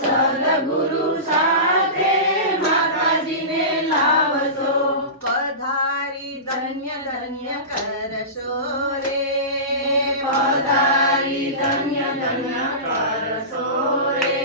સદગુરુ સાથે માતાજીને લાવશો, પધારી ધન્ય ધન્ય કરશો રે, પધારી ધન્ય ધન્ય કરશો રે.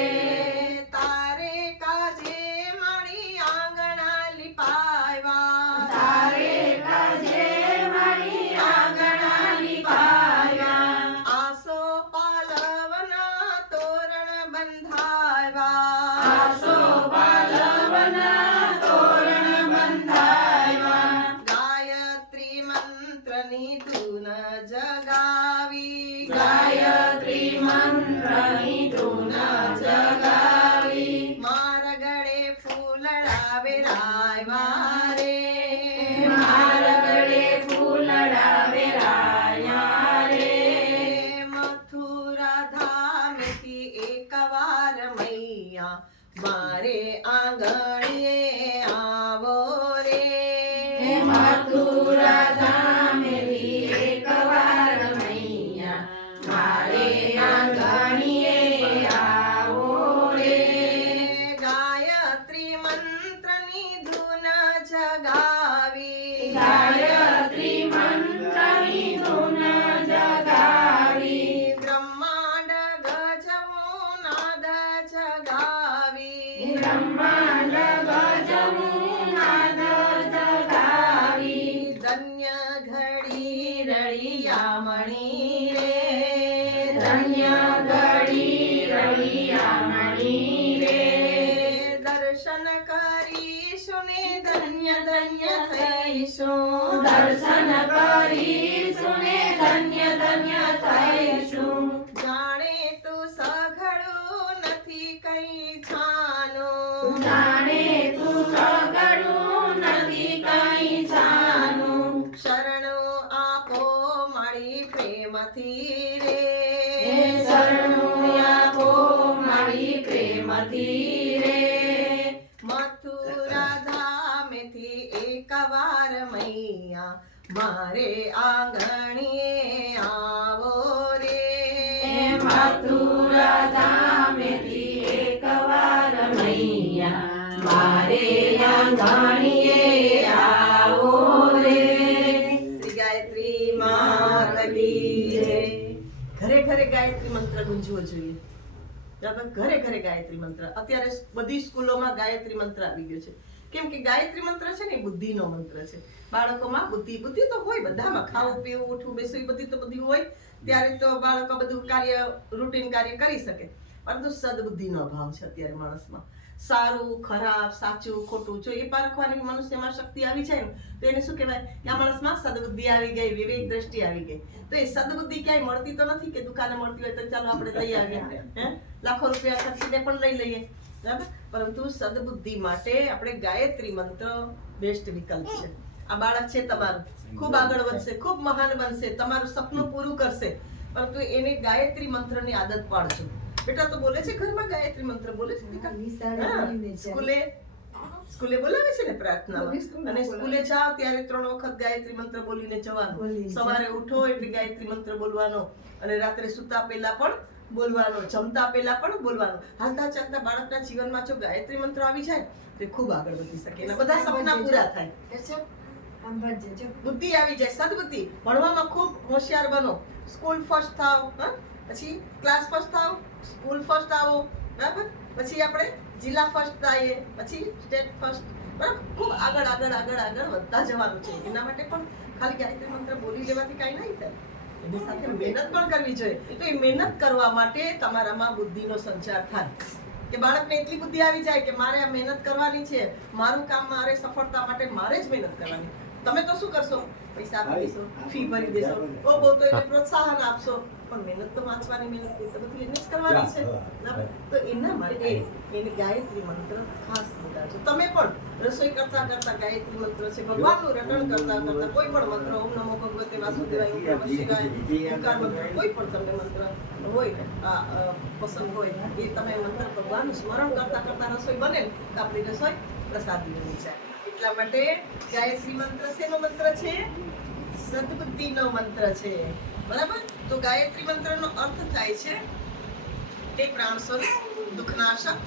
તારે કાજે મારી આંગણા લીપાવ્યા, તારે કાજે મારી આંગણા લીપાવ્યા, આસો પાલવના તોરણ બંધાવ્યા, આસો પાલવના તોરણ બંધાવ્યા, ગાયત્રી મંત્રની ધૂન જગાવી, ગાયત્રી મંત્રની ધૂન જગાવી, મારા ગળે ફૂલડા વેરાવ્યા રે, મારા ગળે ફૂલડા વેરાવ્યા રે. મથુરા ધામેથી એકવાર મૈયા મારે આંગણીએ આવો રે, મથુરા ધામેથી એકવાર મૈયા મારે આંગણીએ આવો રે. ગાયત્રી મંત્રની ધૂન જગાવી, ગાયત્રી મંત્રની ધૂન જગાવી, બ્રહ્માંડ ગજવું નાદ જગાવી, બ્રહ્માંડ ગજવું નાદ જગાવી, ધન્ય ઘડી રળિયામણી રે, ધન્ય ઘડી રળિયામણી રે. દર્શન કરીશું ને ધન્ય ધન્ય થઈશું, દર્શન કરીશું ને ધન્ય ધન્ય થઈશું, જાણે તું સઘળું નથી કઈ છાનું, જાણે તું સઘળું નથી કઈ છાનું, શરણું આપો મારી પ્રેમથી રે, શરણું આપો મારી પ્રેમથી રે. મથુરા ધામેથી એકવાર મૈયા મારે આંગણીએ આવો રે, મથુરા ધામેથી એકવાર મૈયા મારે આંગણીએ આવો રે. શ્રી ગાયત્રી માતા કી જય. ઘરે ઘરે ગાયત્રી મંત્ર ગુંજવો જોઈએ. બરાબર, ઘરે ઘરે ગાયત્રી મંત્ર. અત્યારે બધી સ્કૂલોમાં ગાયત્રી મંત્ર આવી ગયો છે. કેમ કે ગાયત્રી મંત્ર છે ને એ બુદ્ધિનો મંત્ર છે. બાળકોમાં બુદ્ધિ તો હોય બધામાં, ખાવું પીવું ઉઠવું બેસવું એ બધી હોય, ત્યારે તો બાળકો બધું કાર્ય રૂટીન કાર્ય કરી શકે, પરંતુ સદબુદ્ધિનો અભાવ છે અત્યારે માણસમાં. સારું ખરાબ સાચું ખોટું જો એ પારખવાની મનુષ્યમાં શક્તિ આવી જાય ને તો એને શું કહેવાય કે આ માણસમાં સદબુદ્ધિ આવી ગઈ, વિવેક દ્રષ્ટિ આવી ગઈ. તો એ સદબુદ્ધિ ક્યાંય મળતી તો નથી કે દુકાને મળતી હોય તો ચાલો આપણે લઈ આવીએ, લાખો રૂપિયા ખર્ચીને પણ લઈ લઈએ, બરાબર. પરંતુ સદબુદ્ધિ માટે આપણે ગાયત્રી મંત્ર બેસ્ટ વિકલ્પ છે. આ બાળક છે તમારું, ખૂબ આગળ વધશે, ખૂબ મહાન બનશે, તમારું સપનું પૂરું કરશે, પરંતુ એને ગાયત્રી મંત્રની આદત પાડજો. બેટા તો બોલે છે ઘરમાં ગાયત્રી મંત્ર બોલે છે, સ્કૂલે બોલાવે છે ને પ્રાર્થનામાં, અને સ્કૂલે જાઓ ત્યારે 3 વખત ગાયત્રી મંત્ર બોલીને જવાનું. સવારે ઉઠો એટલે ગાયત્રી મંત્ર બોલવાનો, અને રાત્રે સૂતા પહેલા પણ બોલવાનો, જમતા પહેલા પણ બોલવાનો. હાલતા ચાલતા બાળકના જીવનમાં જો ગાયત્રી મંત્ર આવી જાય તો ખૂબ આગળ વધી શકે, એના બધા સપના પૂરા થાય, બુદ્ધિ આવી જાય, સદબુદ્ધિ. ભણવામાં ખૂબ હોશિયાર બનો, સ્કૂલ ફર્સ્ટ થાવ, પછી ક્લાસ ફર્સ્ટ થાવ, સ્કૂલ ફર્સ્ટ આવો, બરાબર. પછી આપણે જિલ્લા ફર્સ્ટ આવીએ, પછી સ્ટેટ ફર્સ્ટ, બરાબર. ખૂબ આગળ આગળ આગળ આગળ વધતા જવાનું છે. એના માટે પણ ખાલી ગાયત્રી મંત્ર બોલી લેવાથી કાંઈ નહીં થાય, એની સાથે મહેનત પણ કરવી જોઈએ. તો એ મહેનત કરવા માટે તમારામાં બુદ્ધિનો સંચાર થાય, કે બાળકને એટલી બુદ્ધિ આવી જાય કે મારે આ મહેનત કરવાની છે, મારું કામ મારે સફળતા માટે મારે જ મહેનત કરવાની. તમે તો શું કરશો? પૈસા આપી દેશો, ફી ભરી દેશો, બહુ તો એને પ્રોત્સાહન આપશો, પણ મહેનત તો વાંચવાની મહેનત તો બધી એને જ કરવાની છે. તો એના માટે એને ગાયત્રી મંત્ર ખાસ બોલાવજો. તમે પણ રસોઈ કરતા કરતા ગાયત્રી મંત્ર છે, ભગવાનનું રટણ કરતા કરતા કોઈ પણ મંત્ર, ઓમ નમો ભગવતે વાસુદેવાય, ઓમ નમઃ શિવાય, ઓમકાર મંત્ર, કોઈ પણ તમને મંત્ર હોય પસંદ હોય એ તમે મંત્ર ભગવાનનું સ્મરણ કરતા કરતા રસોઈ બને ને તો આપણી રસોઈ પ્રસાદી બની જાય. એટલા માટે ગાયત્રી મંત્ર શેનો મંત્ર છે? સદબુદ્ધિનો મંત્ર છે. બરાબર? તો ગાયત્રી મંત્રનો અર્થ થાય છે તે પ્રાણ સ્વરૂપ, દુઃખનાશક,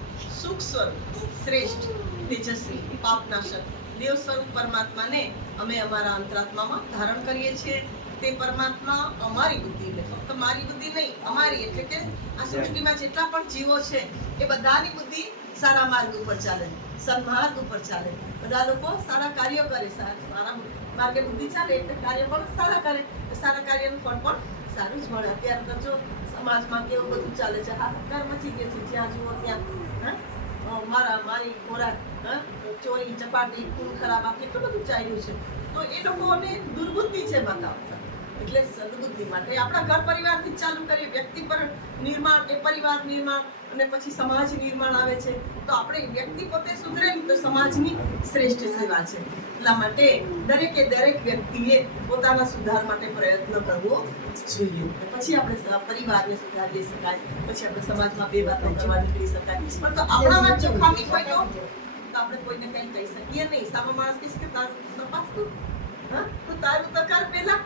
સુખ સ્વરૂપ, શ્રેષ્ઠ, તેજસ્વી, પાપનાશક, દેવ સ્વરૂપ પરમાત્માને અમે અમારા અંતરાત્મામાં ધારણ કરીએ છીએ. તે પરમાત્મા અમારી બુદ્ધિને, ફક્ત મારી બુદ્ધિ નહીં, અમારી, એટલે કે આ સૃષ્ટિમાં જેટલા પણ જીવો છે એ બધાની બુદ્ધિ સારા માર્ગ ઉપર ચાલે, સન્માર્ગ ઉપર ચાલે. બધા લોકો સારા કાર્યો કરે, સારા માર્ગે બુદ્ધિ ચાલે એટલે કાર્ય પણ સારા કરે, સારા કાર્યનું ફળ પણ સારું જ મળે. અત્યારે તો જો સમાજમાં કેવું બધું ચાલે છે, હાહાકાર મચી ગયો છે, જ્યાં જુઓ ત્યાં મારી ખોરાક, ચોરી ચપાટી, ખૂન ખરાબા, કેટલું બધું ચાલ્યું છે. તો એ લોકોને દુર્બુદ્ધિ છે બતાવતા. એટલે સદબુદ્ધિ માટે આપણા ઘર પરિવારથી ચાલુ કરીએ, વ્યક્તિ પર નિર્માણ, એ પરિવાર નિર્માણ અને પછી સમાજ નિર્માણ આવે છે. તો આપણે વ્યક્તિ પોતે સુધરે તો સમાજની શ્રેષ્ઠ સેવા છે. એટલા માટે દરેક વ્યક્તિએ પોતાના સુધાર માટે પ્રયત્ન કરવો જોઈએ. પછી આપણે પરિવારને સુધારી શકાય, પછી આપણે સમાજમાં બે વાતો કરવા નીકળી શકાય. પણ તો આપણામાં જો ખામી હોય તો આપણે કોઈને કંઈ કહી શકીએ નહીં. સામો માણસ કહીશ કે તારું તપાસ તું, તો તારું તો કર પહેલા.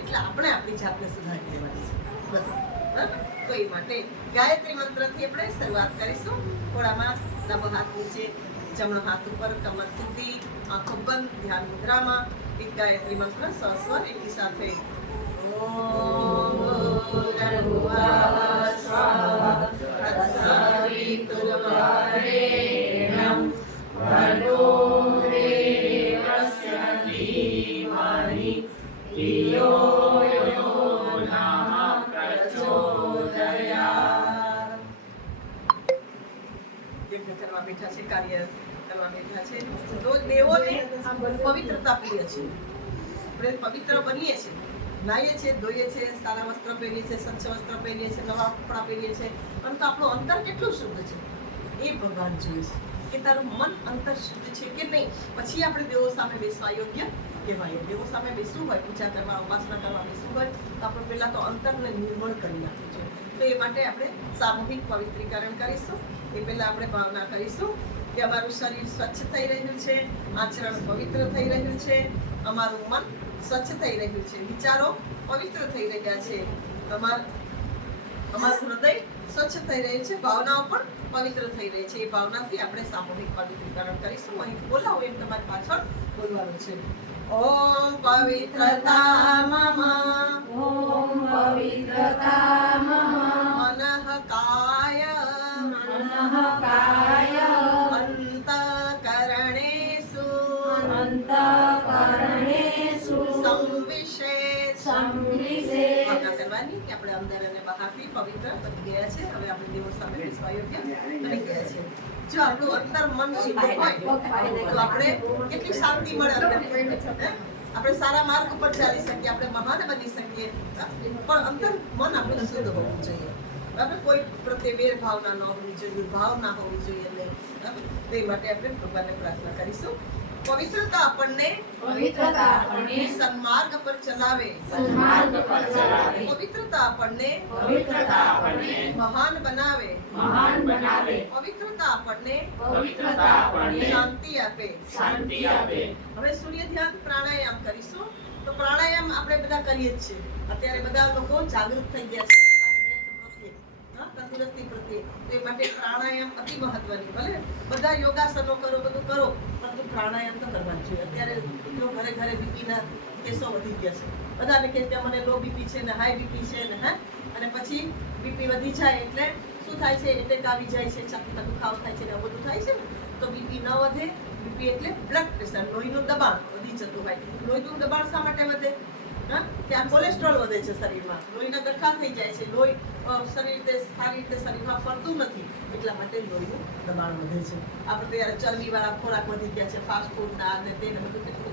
એટલે આપણે આપણી જાતને સુધારી લેવાની છે. બરાબર? તો એ માટે ગાયત્રી મંત્રથી આપણે શરૂઆત કરીશું. થોડામાં ડાબો હાથ નીચે, જમણો હાથ ઉપર, કમર સુધી, આંખો બંધ, ધ્યાન મુદ્રામાં એક ગાયત્રી મંત્ર સસ્વર એકી સાથે. ઓમ ભૂર્ભુવઃ સ્વઃ તત્સવિતુર્વરેણ્યં ભર્ગો દેવસ્ય ધીમહિ ધિયો યો નઃ પ્રચોદયાત્. યજ્ઞ કરવા બેઠા છે, કાર્ય કરવા બેઠા છે. રોજ દેવોને પવિત્રતા પ્રિય છે. આપણે પવિત્ર બનીએ છીએ, નાહીએ છીએ, ધોઈએ છીએ, સારા વસ્ત્ર પહેરીએ છીએ, સ્વચ્છ વસ્ત્ર પહેરીએ છીએ, નવા કપડાં પહેરીએ છીએ, પરંતુ આપણું અંતર કેટલું શુદ્ધ છે એ ભગવાન જોઈએ છે. કે તારું મન અંતર શુદ્ધ છે કે નહીં, પછી આપણે દેવો સામે બેસવા યોગ્ય કહેવાય. દેવો સામે બેસવું હોય, પૂજા કરવા, ઉપાસના કરવા બેસવું હોય તો આપણે પહેલા તો અંતરને નિર્મળ કરી નાખવું જોઈએ. તો એ માટે આપણે સામૂહિક પવિત્રીકરણ કરીશું. એ પહેલા આપણે ભાવના કરીશું કે અમારું શરીર સ્વચ્છ થઈ રહ્યું છે, આચરણ પવિત્ર થઈ રહ્યું છે, અમારું મન સ્વચ્છ થઈ રહ્યું છે, વિચારો પવિત્ર થઈ રહ્યા છે, અમારું હૃદય સ્વચ્છ થઈ રહ્યું છે, ભાવનાઓ પણ પવિત્ર થઈ રહી છે. એ ભાવનાથી આપણે સામૂહિક પવિત્રીકરણ કરીશું. અહીં બોલાવો એમ તમારી પાછળ બોલવાનું છે. ઓમ પવિત્રતા મમ, ઓમ પવિત્રતા મમ, મનઃ કાય, મનઃ કાય, અંતઃકરણેષુ, અંતઃકરણેષુ, સંવિશેષ. સંવિશેષ. ભાવના કરવાની કે આપણે અંદર અને બહારથી પવિત્ર બની ગયા છે. હવે આપણે દેવો સામે બેસવા યોગ્ય બની ગયા છે. જો આપણું અંતર મન શુદ્ધ હોય તો આપણે કેટલી શાંતિ મળે અંદર. આપણે સારા માર્ગ ઉપર ચાલી શકીએ, આપણે મહાન બની શકીએ, પણ અંતર મન આપણું શુદ્ધ હોવું જોઈએ. બરાબર? કોઈ પ્રત્યે વેર ભાવના ન હોવી જોઈએ, ભાવ ના હોવી જોઈએ નહીં. તે માટે આપણે ભગવાનને પ્રાર્થના કરીશું. પવિત્રતા આપણને સન્માર્ગ પર ચલાવે, પવિત્રતા આપણને મહાન બનાવે, પવિત્રતા આપણને શાંતિ આપે. હવે સૂર્ય ધ્યાન પ્રાણાયામ કરીશું. તો પ્રાણાયામ આપણે બધા કરીએ જ છીએ. અત્યારે બધા લોકો જાગૃત થઈ ગયા છે પોતાના હેલ્થ પ્રત્યે, તંદુરસ્તી પ્રત્યે. તે માટે પ્રાણાયામ અતિ મહત્વની. ભલે બધા યોગાસનો કરો, બધું કરો, પરંતુ પ્રાણાયામ તો કરવા જ જોઈએ. અત્યારે જો ઘરે ઘરે બીપીના કેસો વધી ગયા છે. બધાને કહે કે મને લો બીપી છે ને હાઈ બીપી છે ને, અને પછી બીપી વધી જાય એટલે શું થાય છે? એટેક આવી જાય છે, છાતીમાં દુખાવો થાય છે ને બધું થાય છે ને. તો બીપી ન વધે. બીપી એટલે બ્લડ પ્રેશર, લોહીનું દબાણ વધી જતું હોય. લોહીનું દબાણ શા માટે વધે? ત્યાં કોલેસ્ટ્રોલ વધે છે શરીરમાં, લોહીના ગઠ્ઠા થઈ જાય છે, લોહી સારી રીતે શરીરમાં ફરતું નથી, એટલા માટે લોહીનું દબાણ વધે છે. આપણે ત્યારે ચરબીવાળા ખોરાક વધી ગયા છે, ફાસ્ટ ફૂડ ના ને તેને બધું કેટલું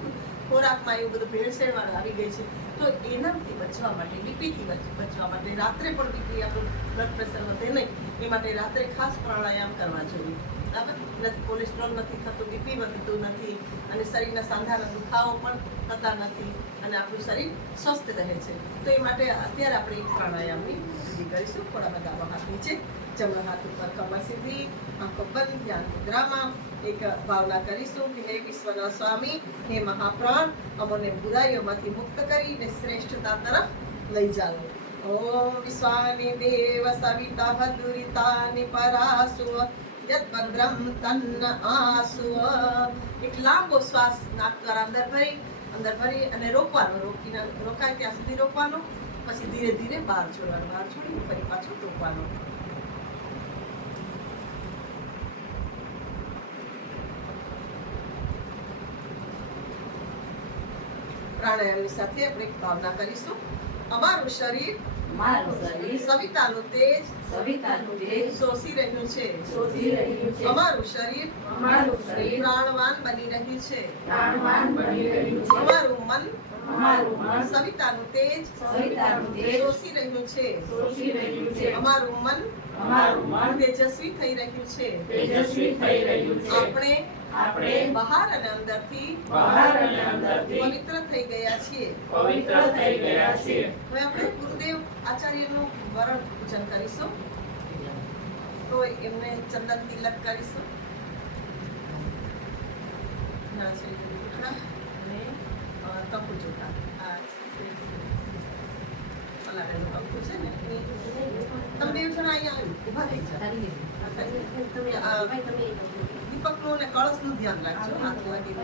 ખોરાકમાં એવું બધું ભેળસેળવાળું આવી ગઈ છે. તો એનાથી બચવા માટે, બીપીથી બચવા માટે રાત્રે પણ બીપી આપણું બ્લડ પ્રેશર વધે નહીં એ માટે રાત્રે ખાસ પ્રાણાયામ કરવા જોઈએ. બરાબર? નથી કોલેસ્ટ્રોલ નથી થતું, બીપી વધતું નથી અને શરીરના સાંધાના દુખાવો પણ થતા નથી અને આપણું શરીર સ્વસ્થ રહે છે. તો એ માટે અત્યારે આપણે એક પ્રાણાયામની વિધિ કરીશું. થોડા બધા ડાબા હાથ નીચે, જમણો હાથ ઉપર, કમર સીધી, આંખો બંધ, ધ્યાન મુદ્રામાં એક ભાવના કરીશું કે હે વિશ્વના સ્વામી, હે મહાપ્રાણ, અમોને બુરાઈઓમાંથી મુક્ત કરીને શ્રેષ્ઠતા તરફ લઈ જાઓ. ઓમ વિશ્વામિ દેવ સવિતા ભદુરિતાનિ પરાસુ યત ભદ્રમ તન્ન આસુ. એક લાંબો શ્વાસ નાક દ્વારા અંદર ભરી અને રોકવાનો, રોકાય ત્યાં સુધી રોકવાનો, પછી ધીરે ધીરે બહાર છોડવાનો, બહાર છોડીને ફરી પાછો રોકવાનો. પ્રાણાયામની સાથે આપણે એક ભાવના કરીશું. અમારું શરીર સવિતાનું તેજ શોષી રહ્યું છે. અમારું શરીર પ્રાણવાન બની રહ્યું છે. અમારું મન સવિતાનું તેજ શોષી રહ્યું છે. અમારું મન તેજસ્વી થઈ રહ્યું છે. આપણે બહાર અને અંદરથી પવિત્ર થઈ ગયા છીએ. હવે આપણે ગુરુદેવ આચાર્યનું વરણ પૂજન કરીશું. તો એમને ચંદન તિલક કરીશું. અને તંબુ જોતા પલાળેલું તંબુ છે ને તમે બે જણા અહીંયા ઊભા થઈ જાઓ. દીપકનું અને કળશનું ધ્યાન રાખજો. હાથ લાગી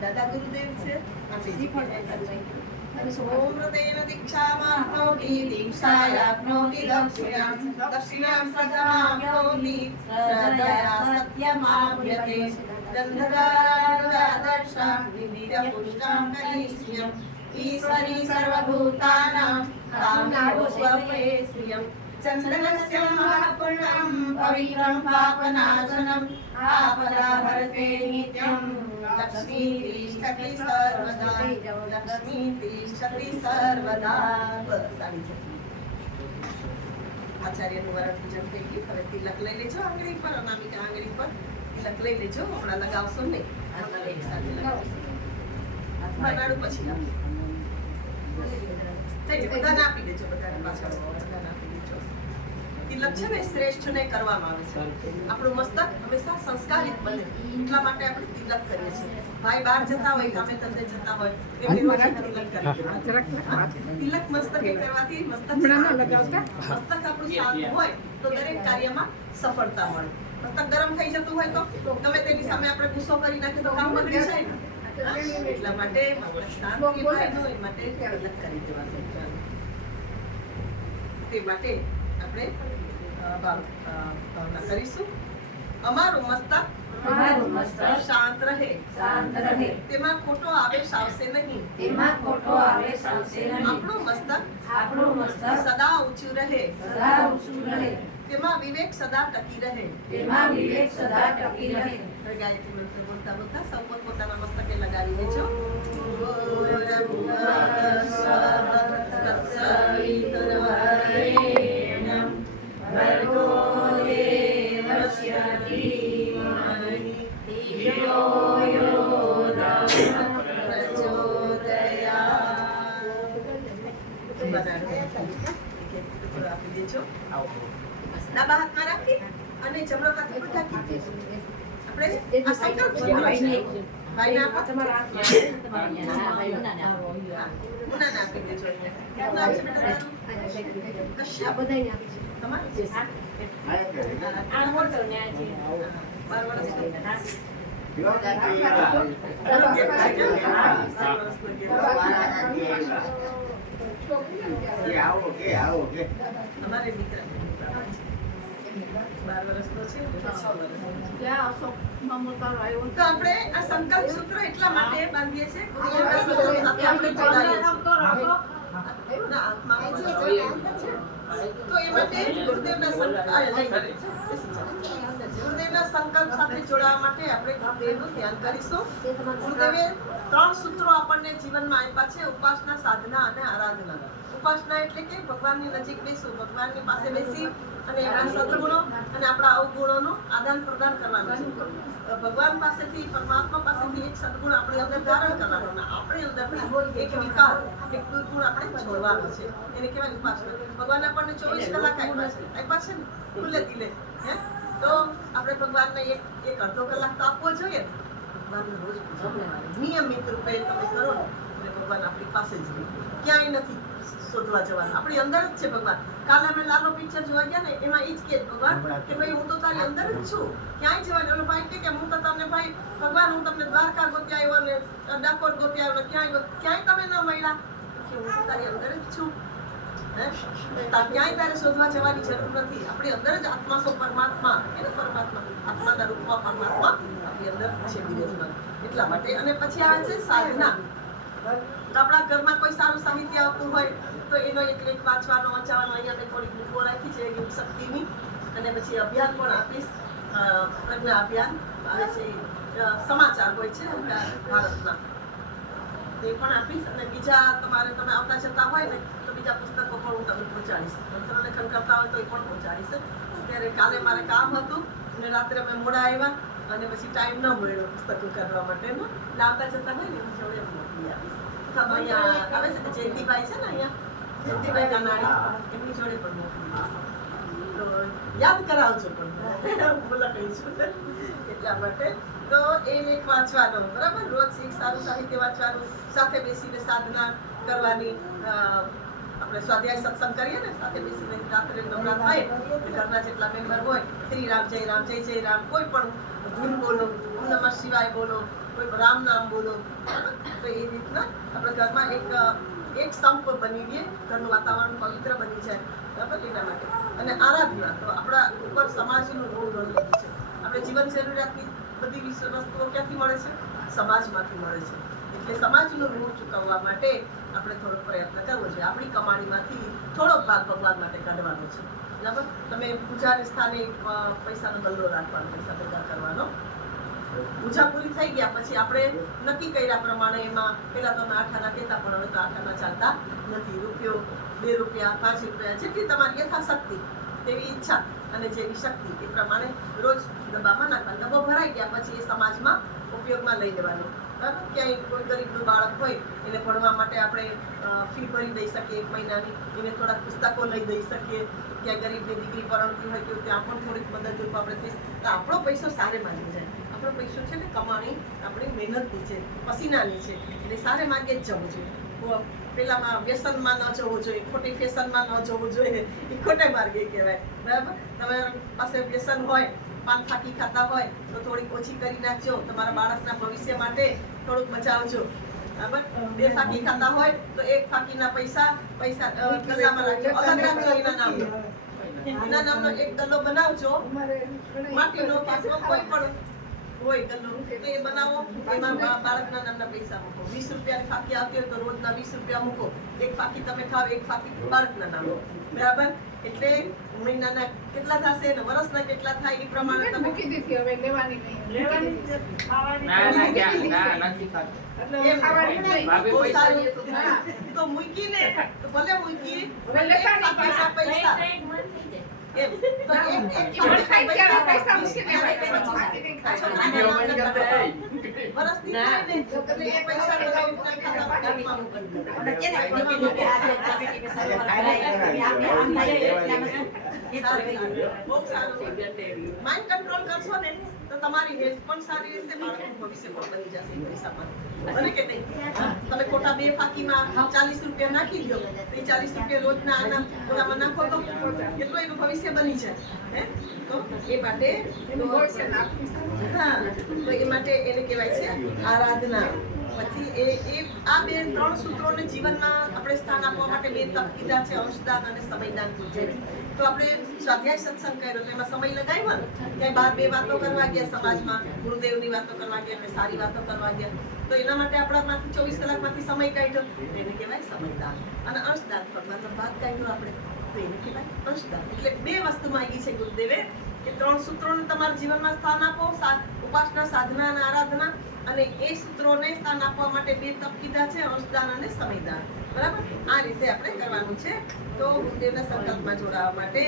દાદા ગુરુદેવ છે. ઓમ હૃદયેન દીક્ષામાપ્નોતિ દીક્ષાયાપ્નોતિ દક્ષિણાં શ્રદ્ધામાપ્નોતિ શ્રદ્ધયા સત્યમાપ્યતે ગંધર્વાદર્શાં વિવિધપુષ્ટાં કરિષ્યં ઈશ્વરી સર્વભૂતાનાં કામનાભૂસ્વપેશ્રિયં ચંદનસ્ય મહાપૂર્ણં પવિત્રં પાપનાશનં આપદાહરતે નિત્યં લક્ષ્મી તિષ્ઠતિ સર્વદા. લક્ષ્મી તિષ્ઠતિ સર્વદા. આચાર્યનું વરણ પૂજન થઈ ગયું. હવે તિલક લઈ લેજો આંગળી પર, અનામિકા આંગળી પર તિલક લઈ લેજો. હમણાં લગાવશો નહીં, નાડું પછી બધાને આપી દેજો. બધાને પાછળ બધાને આપી દેજો. તિલક છે ને શ્રેષ્ઠને કરવામાં આવે છે. આપણું મસ્તક હંમેશા સંસ્કારિત બને એટલા માટે આપણે તિલક કરીએ છીએ. ભાઈ બહાર જતા હોય, કામે ધંધે જતા હોય, તિલક મસ્તકે કરવાથી મસ્તક આપણું સારું હોય તો દરેક કાર્યમાં સફળતા મળે. મસ્તક ગરમ થઈ જતું હોય તો ગમે તેની સામે આપણે ગુસ્સો કરી નાખીએ તો કામ બગડી જાય ને. એટલા માટે શાંતિ હોય એ માટે તિલક કરી દેવાનું. તે માટે આપણે ભાવના કરીશું. અમારું મસ્તક શાંત રહે. તેમાં ખોટો આવેશ આવશે નહીં. આપણું મસ્તક સદા ઊંચું રહે. તેમાં વિવેક સદા ટકી રહે. ગાયત્રી મંત્ર બોલતા બોલતા સૌ પોતાના મસ્તકે લગાવી દેજો. ભૂર્ભુવઃ સ્વઃ તત્સવિતુર્વરેણ્યં ડાબા હાથમાં રાખી અને જમણો હાથ ઉપર ઢાંકી દઈશું. આપણે આ સંકલ્પ સૂત્ર છે. ભાઈને આપો. મુનાને આપી દેજો. કેટલું આપશે બેટા તારું? કશ્યપ. તમારે? 12 વર્ષનો. અમારે દીકરા 12 વર્ષનો છે, 6 વર્ષનો. તો આપણે આ સંકલ્પ સૂત્ર એટલા માટે બાંધીએ છીએ કે ગુરુદેવના સંકલ્પ સાથે આપણે જોડાઈએ છીએ. ના, આત્મા તો એ માટે ગુરુદેવના સંકલ્પ સાથે જોડાવા માટે આપણે ગુરુદેવનું ધ્યાન કરીશું. ગુરુદેવે 3 સૂત્રો આપણને જીવનમાં આપ્યા છે: ઉપાસના, સાધના અને આરાધના. ઉપાસના એટલે કે ભગવાનની નજીક બેસવું, ભગવાનની પાસે બેસી અને એમના સદગુણો અને આપણા અવગુણોનું આદાન પ્રદાન કરવાનું છે. ભગવાન પાસેથી, પરમાત્મા પાસેથી એક સદગુણ આપણે અંદર ધારણ કરવાનો અને આપણી અંદરથી એક વિકાર, એક દુર્ગુણ આપણે છોડવાનો છે. એને કહેવાય ઉપાસના. ભગવાન આપણને 24 કલાક આપ્યા છે ને ખુલ્લે દિલે. હે તો આપણે ભગવાનને એક અડધો કલાક તો આપવો જોઈએ. ભગવાનને રોજ નિયમિત રૂપે તમે કરો એટલે ભગવાન આપણી પાસે જ રહે, ક્યાંય નથી શોધવા જવાનું, આપણી અંદર જ છે ભગવાન. કાલે અમે લાલો પિક્ચર જોવા ગયા ને, એમાં ઈ જ કે ભગવાન કે ભાઈ હું તો તારી અંદર જ છું, ક્યાંય જવાનું. ઓલો ભાઈ કે હું તો તમને ભાઈ ભગવાન હું તમને દ્વારકા ગોતી આવ્યો ને ડાકોર ગોતી આવ્યો, ક્યાંય તમે ન મળ્યા, કે હું તો તારી અંદર જ છું. ક્યાંય તારે શોધવા જવાની જરૂર નથી, આપણી અંદર જ આત્મા સો પરમાત્મા, એને પરમાત્મા આત્માના રૂપમાં પરમાત્મા આપણી અંદર છે વિરાજમાન. એટલા માટે. અને પછી આવે છે સાધના. તો આપણા ઘરમાં કોઈ સારું સાહિત્ય આવતું હોય તો એનો એક લેખ વાંચવાનો, વાંચવાનો. અહીંયા મેં થોડી બુકો રાખી છે યોગ શક્તિની, અને પછી અભિયાન પણ આપીશ, પ્રજ્ઞા અભિયાન આવે છે, સમાચાર હોય છે ભારતના, તે પણ આપીશ. અને બીજા તમે આવતા જતા હોય ને તો બીજા પુસ્તકો પણ હું તમને પહોંચાડીશ. મંત્ર લેખન કરતા હોય તો એ પણ પહોંચાડીશ. ત્યારે કાલે મારે કામ હતું અને રાત્રે અમે મોડા આવ્યા અને પછી ટાઈમ ન મળ્યો પુસ્તકો કરવા માટેનો. આવતા જતા હોય ને એની જોડે મોકલી આપીશ. અથવા અહીંયા આવે છે ને જયંતિભાઈ છે ને, અહીંયા જયંતિભાઈ કાનાણી, એમની જોડે પણ મોકલી. તો યાદ કરાવજો પણ બોલા કહીશું એટલા માટે. તો એ લેખ વાંચવાનો, બરાબર, રોજ એક સારું સાહિત્ય વાંચવાનું, સાથે બેસીને સાધના કરવાની. આપણે સ્વાધ્યાય સત્સંગ કરીએ ને, સાથે બેસીને રાત્રે નવરાત થાય ઘરના જેટલા મેમ્બર હોય, શ્રી રામ, જય રામ, કોઈ પણ ધૂન બોલો, ઓમ નમઃ શિવાય બોલો, કોઈ રામ નામ બોલો. તો એ રીતના આપણે ઘરમાં એક સંપ બની રહીએ, ઘરનું વાતાવરણ પવિત્ર બની જાય, બરાબર, એના માટે. અને આરાધના તો આપણા ઉપર સમાજનું ઋણ રહેલું છે. આપણે જીવન જરૂરિયાતની બધી વસ્તુઓ ક્યાંથી મળે છે? સમાજમાંથી મળે છે. એટલે સમાજનું ઋણ ચૂકવવા માટે આપણે થોડો પ્રયત્ન કરવો છે. આપણી કમાણીમાંથી થોડોક ભાગ ભગવાન માટે કાઢવાનો છે, બરાબર. તમે પૂજાને સ્થાને પૈસાનો ગલ્લો રાખવાનો, પૈસા ભેગા કરવાનો. પૂજા પૂરી થઈ ગયા પછી આપણે નક્કી કર્યા પ્રમાણે એમાં પેલા તમે 8 આના કહેતા, પણ હવે તો 8 આના ચાલતા નથી. રૂપિયો, 2 રૂપિયા, 5 રૂપિયા, જેટલી તમારી યથાશક્તિ, તેવી ઈચ્છા અને જેવી શક્તિ એ પ્રમાણે રોજ ડબ્બામાં નાખવાનો. ડબ્બો ભરાઈ ગયા પછી એ સમાજમાં ઉપયોગમાં લઈ લેવાનો, બરાબર. ક્યાંય કોઈ ગરીબનું બાળક હોય એને ભણવા માટે આપણે ફી ભરી દઈ શકીએ 1 મહિનાની, એને થોડાક પુસ્તકો લઈ દઈ શકીએ. ક્યાંય ગરીબની દીકરી પરણતી હોય તો ત્યાં પણ થોડીક મદદરૂપ આપણે થઈ. તો આપણો પૈસો સારે માર્ગે જાય. આપણો પૈસો છે ને કમાણી આપણી મહેનતની છે, પસીનાની છે, એટલે સારે માર્ગે જ જવું જોઈએ. પેલામાં વ્યસનમાં ન જવું જોઈએ, ખોટી ફેશનમાં ન જવું જોઈએ, એ ખોટે માર્ગે કહેવાય, બરાબર. તમારી પાસે વ્યસન હોય, પાન ફાકી ખાતા હોય તો થોડીક ઓછી કરી નાખજો. તમારા બાળકના ભવિષ્ય માટે થોડુંક બચાવજો, બરાબર. 2 ફાકી ખાતા હોય તો 1 ફાકીના પૈસા ગલ્લામાં રાખજો, અલગ રાખજો. એના નામનો એક ગલ્લો બનાવજો, માટીનો કે કોઈ પણ હોય ગલ્લો, તો એ બનાવો. એમાં બાળકના નામના પૈસા મૂકો. 20 રૂપિયાની ફાકી આવતી હોય તો રોજના 20 રૂપિયા મૂકો. 1 ફાકી તમે ખાવ, 1 ફાકી બાળકના નામ, બરાબર. એટલે મહિનાના કેટલા થશે ને વર્ષના કેટલા થાય એ પ્રમાણે તમે મૂકી દીધી. હવે લેવાની નહીં, તો મૂકી ને તો ભલે મૂકી, પૈસા બહુ સારું. માઇન્ડ કંટ્રોલ કરશો ને તો તમારી હેલ્થ પણ સારી રહેશે, બાળકનું ભવિષ્ય પણ બની જશે એ પૈસામાં. બને કે નહીં? તમે ખોટા બે ફાકીમાં 40 રૂપિયા નાખી દો, તો એ 40 રૂપિયા રોજના આના ઓલામાં નાખો તો કેટલું એનું ભવિષ્ય બની જાય. હે તો એ માટે તો એ માટે એને કહેવાય છે આરાધના. પછી આ બે ત્રણ સૂત્રોને જીવનમાં આપણે સ્થાન આપવા માટે બે તપ કીધા છે, અંશદાન અને સમયદાન. તો આપણે સ્વાધ્યાય સત્સંગ કર્યો તો એમાં સમય લગાવ્યો ને, ક્યાંય બાર બે વાતો કરવા ગયા સમાજમાં, ગુરુદેવની વાતો કરવા ગયા, કે સારી વાતો કરવા ગયા, તો એના માટે આપણામાંથી 24 કલાકમાંથી સમય કાઢ્યો, એને કહેવાય સમયદાન. અને અંશદાન ભગવાનનો ભાગ કાઢ્યો આપણે, તો એને કહેવાય અંશદાન. એટલે બે વસ્તુ માંગી છે ગુરુદેવે કે ત્રણ સૂત્રોને તમારા જીવનમાં સ્થાન આપો, ઉપાસના, સાધના અને આરાધના. અને એ સૂત્રોને સ્થાન આપવા માટે બે તપ કીધા છે, અંશદાન અને સમયદાન. બરાબર? આ રીતે આપણે કરવાનું છે. તો ગુરુદેવના સંકલ્પમાં જોડાવા માટે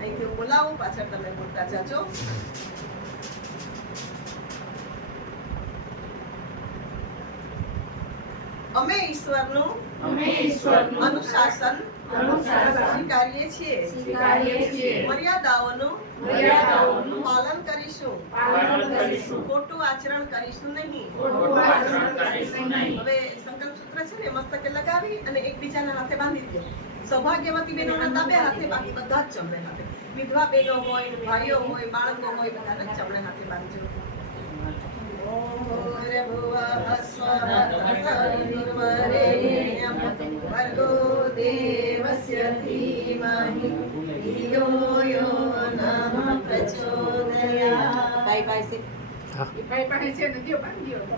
અહીંથી હું બોલાવું, પાછળ તમે બોલતા જાજો. અમે ઈશ્વરનું અનુશાસન સ્વીકારીએ છીએ. મર્યાદાઓનું પાલન કરીશું. ખોટું આચરણ કરીશું નહીં. હવે સંકલ્પ સૂત્ર છે ને મસ્તકે લગાવી અને એકબીજાના હાથે બાંધી દો. સૌભાગ્યવતી બહેનોના ડાબે હાથે, બાકી બધા જ જમણે હાથે. વિધવા બહેનો હોય, ભાઈઓ હોય, બાળકો હોય, બધાના જમણે હાથે બાંધજો. ભર્ગો દેવસ્ય ધીમહિ ધિયો યો નઃ પ્રચોદયાત્. બાય બાય સે.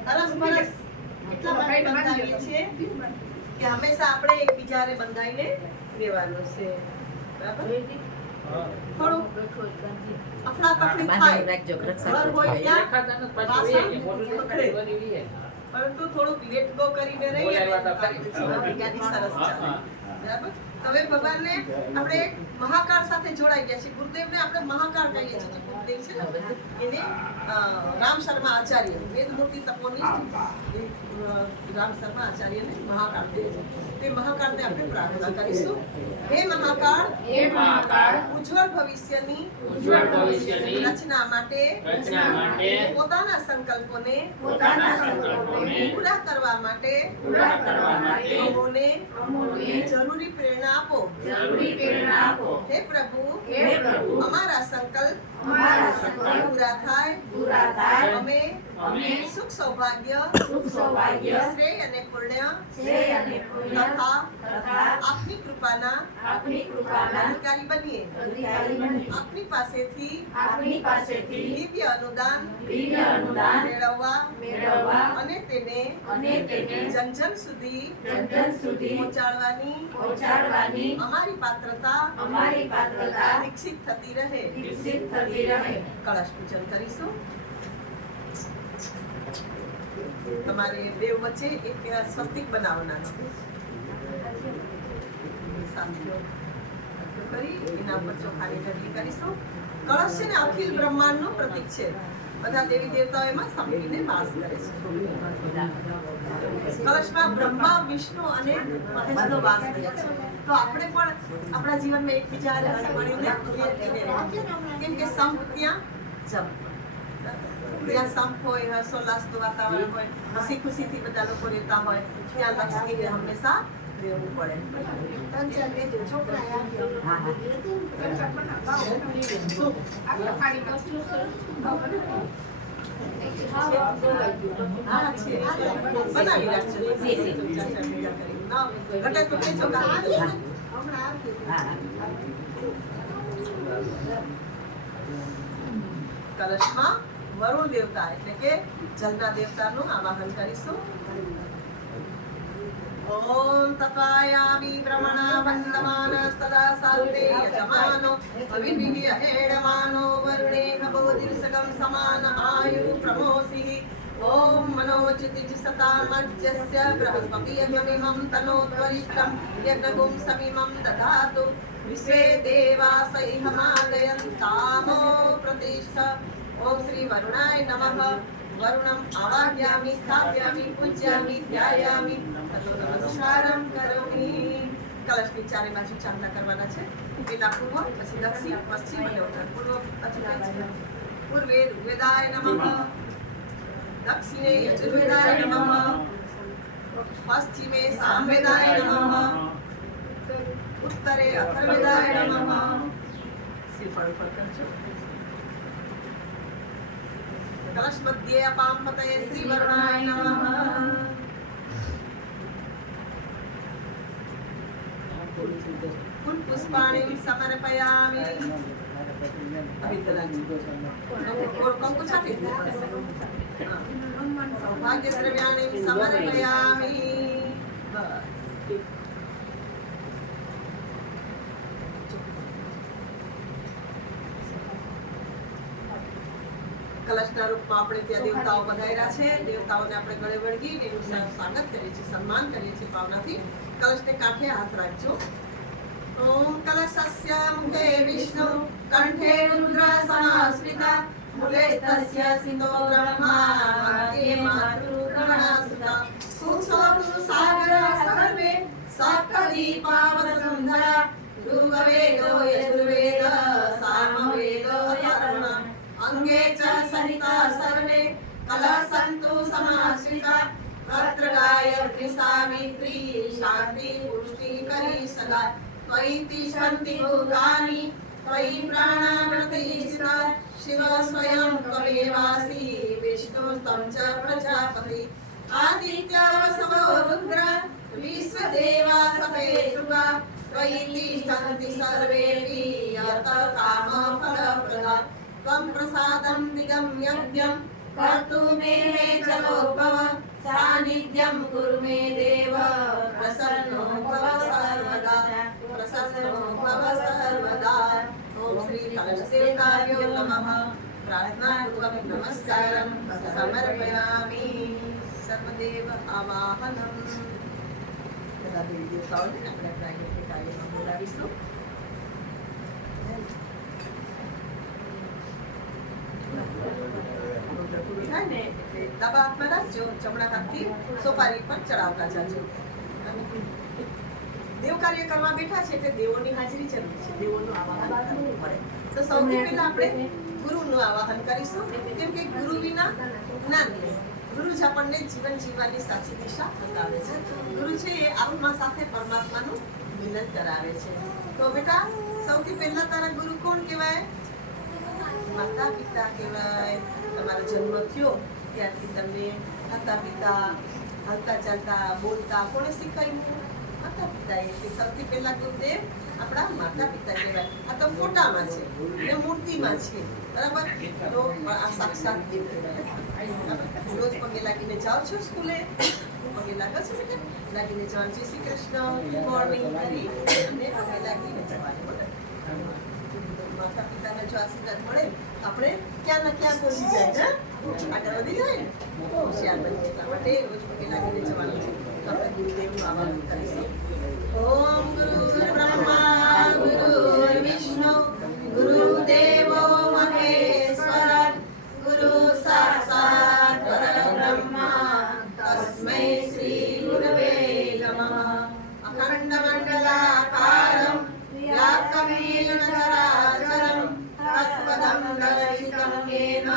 સરસ સરસ. એટલા માટે બંધાવીએ છીએ કે હંમેશા આપણે એકબીજાને બંધાઈને રહેવાનું છે. બરાબર? થોડું અફડાતફડી થાય, ઘર હોય ત્યાં પરંતુ થોડુંક લેટ ગો કરીને રહીએ ને ગાડી સરસ ચાલે. બરાબર? હવે ભગવાનને આપણે મહાકાળ સાથે જોડાઈ ગયા છે. ગુરુદેવને આપણે મહાકાળ કહીએ છીએ. ગુરુદેવ છે ને એને રામ શર્મા આચાર્ય, વેદમૂર્તિ તપોનિષ્ઠ રામ શર્મા આચાર્યને મહાકાળ કહે છે. તે મહાકાળને આપણે પ્રાર્થના કરીશું. હે મહાકાળ, ઉજ્જવળ ભવિષ્યની રચના માટે પોતાના સંકલ્પોને પૂરા કરવા માટે અમોને જરૂરી પ્રેરણા આપો. હે પ્રભુ, અમારા સંકલ્પ પૂરા થાય, અમે સુખ સૌભાગ્ય, શ્રેય અને પુણ્ય તથા આપની કૃપાના અધિકારી બનીએ. આપની પાસેથી દિવ્ય અનુદાન મેળવવા અને તેને જન જન સુધી પહોંચાડવાની અમારી પાત્રતા વિકસિત થતી રહે. કળશ પૂજન કરીશું. તમારે બે વચ્ચે એક સ્વસ્તિક બનાવવાનો કરી એના ઉપર ચોખાની ઢગલી કરીશું. કળશ છે ને અખિલ બ્રહ્માંડનું પ્રતીક છે. બધા દેવી દેવતાઓ એમાં સંપીને વાસ કરે છે. કળશમાં બ્રહ્મા, વિષ્ણુ અને મહેશનો વાસ કરે છે. તો આપણે પણ આપણા જીવનમાં એકબીજા મળીને કેમ કે સંપ ત્યાં જપ, જ્યાં સંપ હોય, હર્ષોલ્લાસનું વાતાવરણ હોય, હસી ખુશીથી બધા લોકો રહેતા હોય, ત્યાં લક્ષ્મીને હંમેશા રહેવું પડે. બનાવી રાખજો. ઘટે તો કેજો કલશમાં વરુણ દેવતા એટલે કે જલના દેવતાનું આવાહન કરીશું. ઓમ તપાયામિ બ્રહ્મણા વંદમાન તદા સાતે યજમાનો અવિધિ અહેડમાનો વરુણેન બોધિસગમ સમાન આયુ પ્રમોસિ. ઓમ મનોચિતિજ સતામજ્યસ્ય બૃહસ્પતિ યજ્ઞમિમં તનોત્વરિષ્ઠં યજ્ઞગું સમિમં દધાતુ વિશ્વે દેવાસૈ હમાદયંતામો પ્રતિષ્ઠ. ઓમ શ્રી વરુણાય નમઃ. વરુણમ આવાહયામિ, સ્થાપયામિ, પૂજ્યામિ, ધ્યાયામિ, તતો નમસ્કારં કરોમિ. કલશની ચારે બાજુ ચાંદા કરવાના છે. પેલા પૂર્વ, પછી દક્ષિણ, પશ્ચિમ અને ઉત્તર. પૂર્વ બાજુ કઈ છે? પૂર્વે ઋગ્વેદાય નમઃ, દક્ષિણે યજુર્વેદાય નમઃ, પશ્ચિમે સામવેદાય નમઃ, ઉત્તરે અથર્વવેદાય નમઃ. શ્રીફળ ઉપર કરજો. કલશ મધ્યે અપામ પતયે શ્રી વરુણાય નમઃ. ફૂલ પુષ્પાણિ સમર્પયામિ. કંકુ છાટી દો. સૌભાગ્ય દ્રવ્યાણિ સમર્પયામિ. બસ. કલશના રૂપમાં આપણે ત્યાં દેવતાઓ પધાર્યા છે. દેવતાઓને આપણે ગળે વળગી એનું સ્વાગત કરીએ છીએ, સન્માન કરીએ છીએ ભાવનાથી. કલશને કાંઠે હાથ રાખજો. ઓમ કલશસ્ય મુખે વિષ્ણુ કંઠે રુદ્ર સમાશ્રિતા મૂલે તસ્ય સિંધો બ્રહ્મા મધ્યે માતૃગણાસુતા કુક્ષોતુ સાગર સર્વે સપ્તદીપાવસુંધરા ઋગ્વેદો યજુર્વેદ સામવેદ અથર્વણ અંગે ચ સહિતા સર્વે કલશંતુ સમાશ્રિતા તત્ર ગાયત્રી સાવિત્રી શાંતિ પુષ્ટિ કરી સદા ત્વયિ તિષ્ઠન્તિ ભૂતાનિ ત્વયિ પ્રાણા પ્રતિષ્ઠિતા શિવ સ્વયં ત્વમેવાસી વિષ્ણુસ્ત્વં ચ પ્રજાપતિ આદિત્ય વસવો રુદ્ર વિશ્વદેવા સપે શુભા ત્વયિ તિષ્ઠન્તિ સર્વેપી યત કામ ફલપ્રદા त्वं प्रसादं निगम्यज्ञं कर्तुमेहे चलोद्भव सान्निध्यं कुरु मे देव प्रसन्नो भव सर्वदा प्रसन्नो भव सर्वदा. ओम श्री कलशदेवताभ्यो नमः. प्रार्थनापूर्वक नमस्कारं समर्पयामि. सर्वदेव आवाहनम्. બધા દેવતાઓને આપણે પ્રાગટ્ય કાર્યમાં બોલાવીશું. થાય ને એટલે ડાબા હાથમાં રાખજો, જમણા હાથથી સોપારી પર ચડાવતા જાજો. દેવ કાર્ય કરવા બેઠા છે એટલે દેવોની હાજરી જરૂરી છે, દેવોનું આવાહન કરવું પડે. તો સૌથી પહેલા આપણે ગુરુનું આવાહન કરીશું, કેમ કે ગુરુ વિના જ્ઞાન નહીં. ગુરુ જ આપણને જીવન જીવવાની સાચી દિશા બતાવે છે. ગુરુ છે એ આત્મા સાથે પરમાત્માનું મિલન કરાવે છે. તો બેટા સૌથી પહેલા તારા ગુરુ કોણ કહેવાય? માતા પિતા કહેવાય. તમારો જન્મ થયો ત્યારથી તમને માતા પિતા હલતા ચાલતા બોલતા કોણે શીખવાયું? માતા પિતાએ. એટલે સૌથી પહેલા ગુરુદેવ આપણા માતા પિતા કહેવાય. આ તો ફોટામાં છે ને મૂર્તિમાં છે, બરાબર? તો આ સાક્ષાત દેવ કહેવાય. રોજ પગે લાગીને જાઓ છો સ્કૂલે? પગે લાગો છો બેટા? લાગીને જવાનું. જય શ્રી કૃષ્ણ, ગુડ મોર્નિંગ કરી અને પગે લાગીને જવાનું. માતા પિતાના જો આશીર્વાદ મળે આપણે ક્યાં ના ક્યાં પહોંચી જાય, આગળ વધી જાય ને, હોશિયાર બની. એટલા માટે રોજ પગે લાગીને જવાનું છે. તો આપણે ગુરુદેવનું આવાહન કરીશું. ઓમ ગુરુ બ્રહ્મા ગુરુ વિષ્ણુ ગુરુદેવો મહેશ્વર ગુરુ સાક્ષાત પરબ્રહ્મ તસ્મૈ શ્રી ગુરવે નમઃ. અખંડ મંડલાકારમ વ્યાપ્તમેન ચરાચરમ તસ્પદં દર્શિतं येन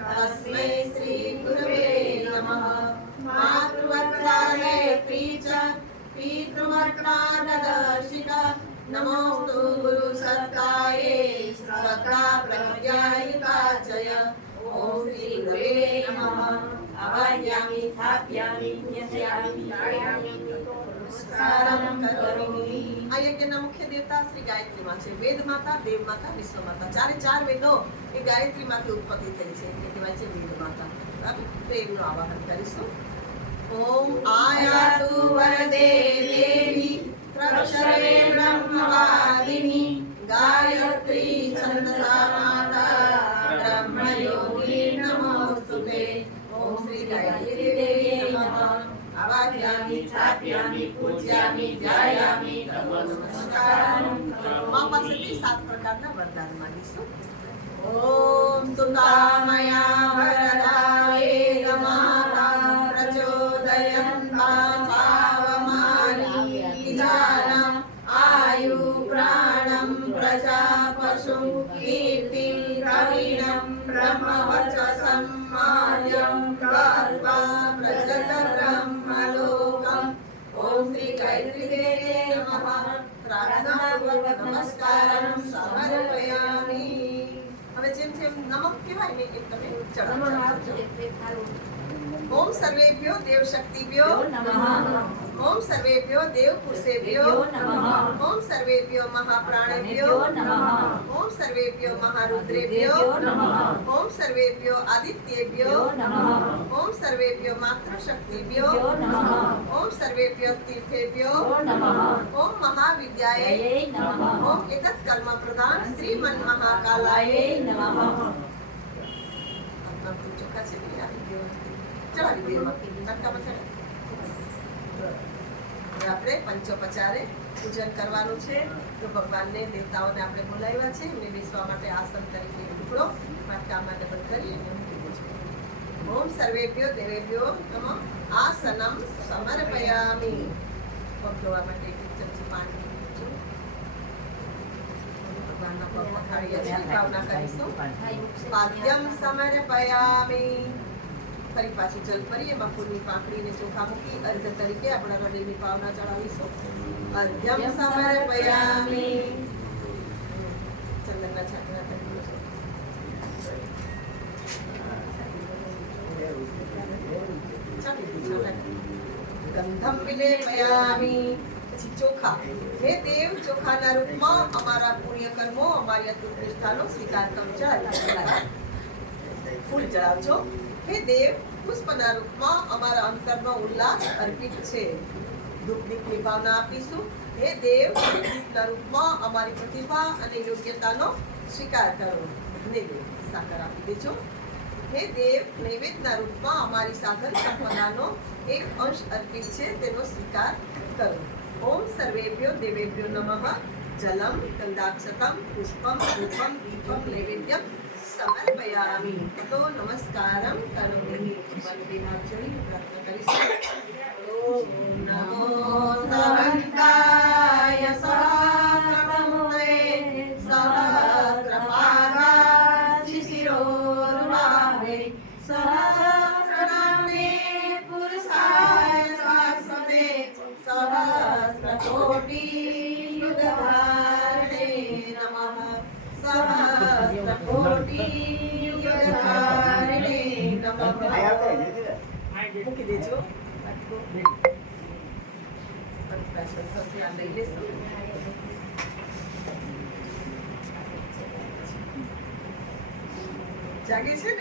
તસ્મૈ શ્રી ગુરવે નમઃ. માતૃવત્સલે પ્રીચ પિતૃવત્સદર્શિતા નમોસ્તુ ગુરુ સત્તાયે સત્તા પ્રજ્ઞાયુતાચય. ઓમ શ્રી ગુરવે નમઃ. આવાહયામિ સ્થાપ્યામિ ન્યસ્યામિ તાડયામિ નમસ્કારં કરોમિ. આ યજ્ઞના મુખ્ય દેવતા શ્રી ગાયત્રીમાં છે. વેદ માતા, દેવ માતા, વિશ્વ માતા, ચારે ચાર વેદો એ ગાયત્રીમાંથી ઉત્પત્તિ થઈ છે એટલે કહેવાય છે વેદ માતા. બરાબર? તો એમનું આવાહન કરીશું. ઓમ આયાતુ વરદે દેવી ત્રક્ષરે બ્રહ્મવાદિની ગાયત્રી છંદસા માતા બ્રહ્મયોગી નમોસ્તુતે. ઓમ શ્રી ગાયત્રી દેવી નમઃ. આવાહયામિ સ્થાપ્યામિ પૂજ્યામિ ધ્યાયામિ નમસ્કારં કરોમિ. મા પાસેથી 7 પ્રકારના વરદાન માંગીશું. ઓમ સુતામયા વરદા વેદમાતા પ્રચોદયન્તા પાવમાની જાનમ ब्रह्माण्यं कृत्वा प्रजत ब्रह्मलोकम् ॐ श्री गायत्री देवी नमः प्रार्थनापूर्वक नमस्कारं समर्पयामि હવે જેમ જેમ નમઃ કહેવાય ને એમ તમે ચડાવજો ઓમ સર્વેભ્યો દેવ શક્તિભ્યો નમઃ ઓમ સર્વેભ્યો દેવ પુરુષેભ્યો નમઃ ઓમ સર્વેભ્યો મહાપ્રાણેભ્યો નમઃ ઓમ સર્વેભ્યો મહારુદ્રેભ્યો નમઃ ઓમ સર્વેભ્યો આદિત્યેભ્યો નમઃ ઓમ સર્વેભ્યો માતૃશક્તિભ્યો નમઃ ઓમ સર્વેભ્યો તીર્થેભ્યો નમઃ ઓમ મહાવિદ્યાય નમઃ ઓમ એતત્ કર્મ પ્રદાન શ્રીમન મહાકાલાય નમઃ આપના ચોખા છે ને આવી ગયો ચડાવી દે તડકામાં ચડાવી આપણે પંચોપચારે પૂજન કરવાનું છે તો ભગવાનને દેવતાઓને આપણે બોલાવ્યા છે એમને બેસવા માટે આસન તરીકે ટુકડો માટકામાં ડબલ કરી અને મૂકેલો છે ઓમ સર્વેભ્યો દેવેભ્યો નમઃ આસનમ સમર્પયામિ પગ ધોવા માટે એક ચમચી પાણી મૂકજો ભગવાનના પગ પખાડીએ છીએ ભાવના કરીશું પાદ્યમ સમર્પયામિ ફરી પાછી જલ ભરી એમાં ફૂલની પાંખડીને ચોખા મૂકી અર્ઘ તરીકે આપણા હૃદયની ભાવના ચડાવીશું અર્ઘ્યમ સમર્પયામિ ચંદનના છાંટણા કરીશું ગંધમ વિલેપયામિ પછી ચોખા હે દેવ ચોખાના રૂપમાં અમારા પુણ્ય કર્મો અમારી અતુટ નિષ્ઠાનો સ્વીકાર કરજો ફૂલ ચડાવજો હે દેવ પુષ્પના રૂપમાં અમારા અંતરનો ઉલ્લાસ અર્પિત છે દુઃખ દીપની ભાવના આપીશું હે દેવ દીપના રૂપમાં અમારી પ્રતિભા અને યોગ્યતાનો સ્વીકાર કરો નૈવેદ્ય સાકર આપી દેજો હે દેવ નૈવેદ્યના રૂપમાં અમારી સાધન સંપદાનો એક અંશ અર્પિત છે તેનો સ્વીકાર કરો ઓમ સર્વેભ્યો દેવેભ્યો નમઃ જલમ ગંધાક્ષતમ પુષ્પમ ધૂપમ દીપમ નૈવેદ્યમ સમર્પયામિ તો નમસ્કારમ કરોમિ વંદના જોડી પ્રાર્થના કરીશું ઓમ નમો સહંતાય સહસ્રમુખે સહસ્રપાદાય શિશિરોર્વાહે સહસ્રનામે પુરુષાય સહસ્રતે સહસ્રકોટિ યુગધારણે નમઃ સહસ્રકોટિ યુગધારણે નમઃ મૂકી દેજો લઈ લેશું જાગે છે ને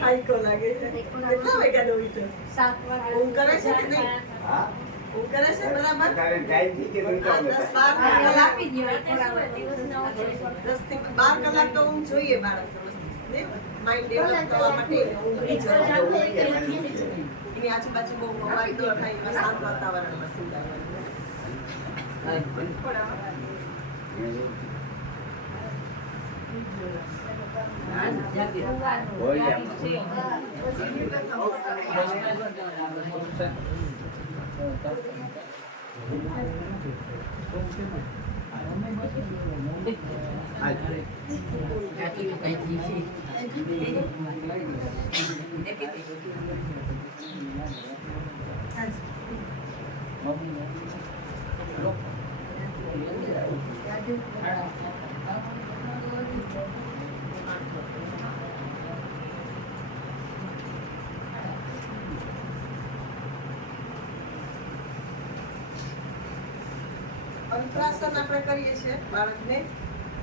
આઈકો લાગે છે કેટલા વાગ્યાનો ઉઠ્યો 7 વાગે ઊંઘ કરે છે કે નહીં ઊંઘ કરે છે બરાબર ટાઈમ થી કે 10 12 કલાક આપી દો 10 થી 12 કલાક તો ઊંઘ જોઈએ બાળક ને માઇન્ડ ડેવલપ કરવા માટે ઊંઘની જરૂર છે એની આજુબાજુ બહુ અવાજ ન થાય શાંત વાતાવરણમાં અંતરાસન આપણે કરીએ છીએ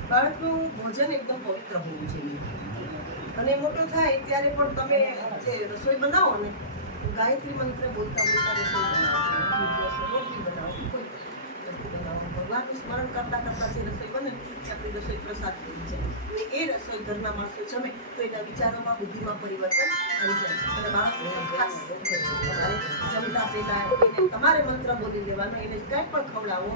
બાળકનું ભોજન એકદમ પવિત્ર હોવું જોઈએ અને મોટું થાય ત્યારે પણ તમે જે રસોઈ બનાવો ને ગાયત્રી મંત્ર બોલતા બોલતા રસોઈ બનાવો રોટલી બનાવો કોઈ વસ્તુ બનાવો ભગવાનનું સ્મરણ કરતા કરતા જે રસોઈ બને તે આપણી રસોઈ પ્રસાદ થઈ જાય અને એ રસોઈ ઘરના માણસો જમે તો એના વિચારોમાં બુદ્ધિમાં પરિવર્તન આવી જાય અને બાળકને ખાસ તમારે જમતા પહેલા એને તમારે મંત્ર બોલી દેવાનો એને કંઈ પણ ખવડાવો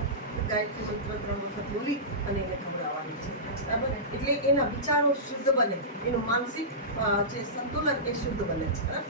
ગાયત્રી મંત્ર 3 વખત બોલી અને એને ખવડાવવાની છે બરાબર એટલે એના વિચારો શુદ્ધ બને એનું માનસિક જે સંતુલન એ શુદ્ધ બને છે બરાબર